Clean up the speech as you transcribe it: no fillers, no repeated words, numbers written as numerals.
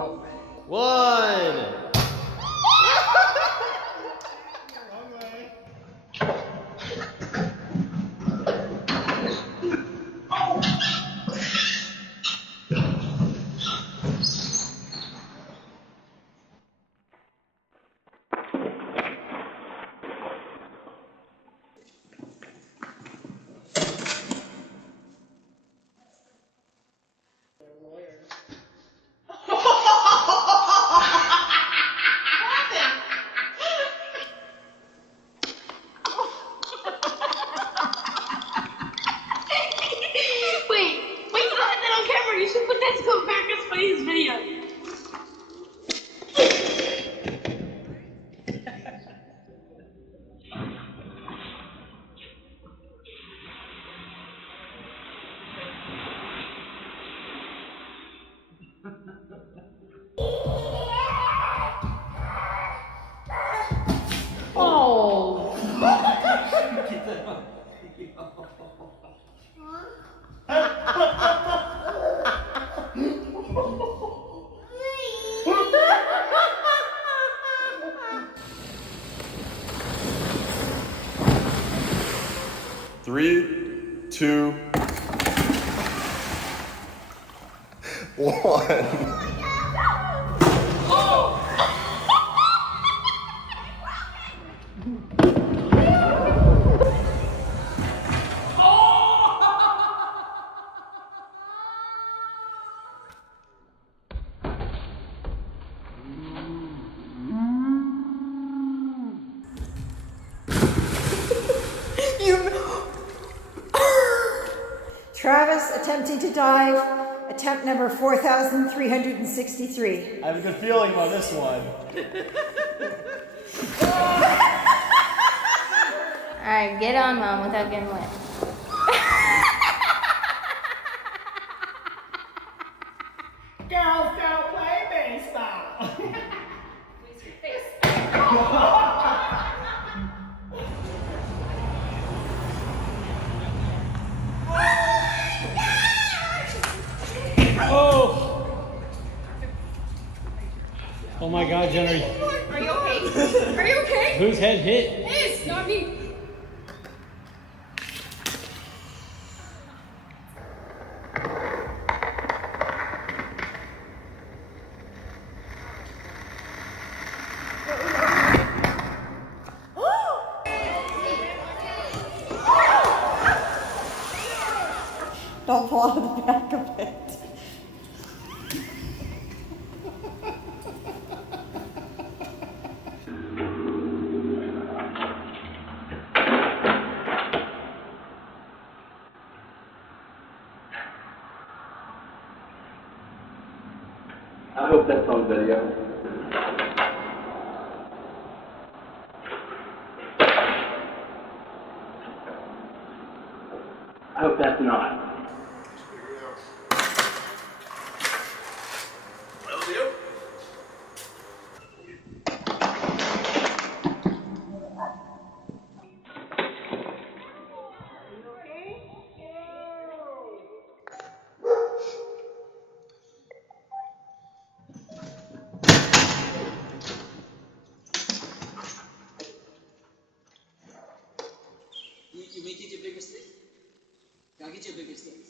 Out. One. You should put that to America's Funniest Video. Oh. 3, 2, 1. Travis attempting to dive, attempt number 4,363. I have a good feeling about this one. Alright, get on, Mom, without getting wet. Girls don't play baseball. Oh my God, Jenna. Are you okay? Are you okay? Whose head hit? It's not me. Don't fall out of the back of it. I hope that's on video. I hope that's not. You may get your big mistake. Gotta get your big mistake.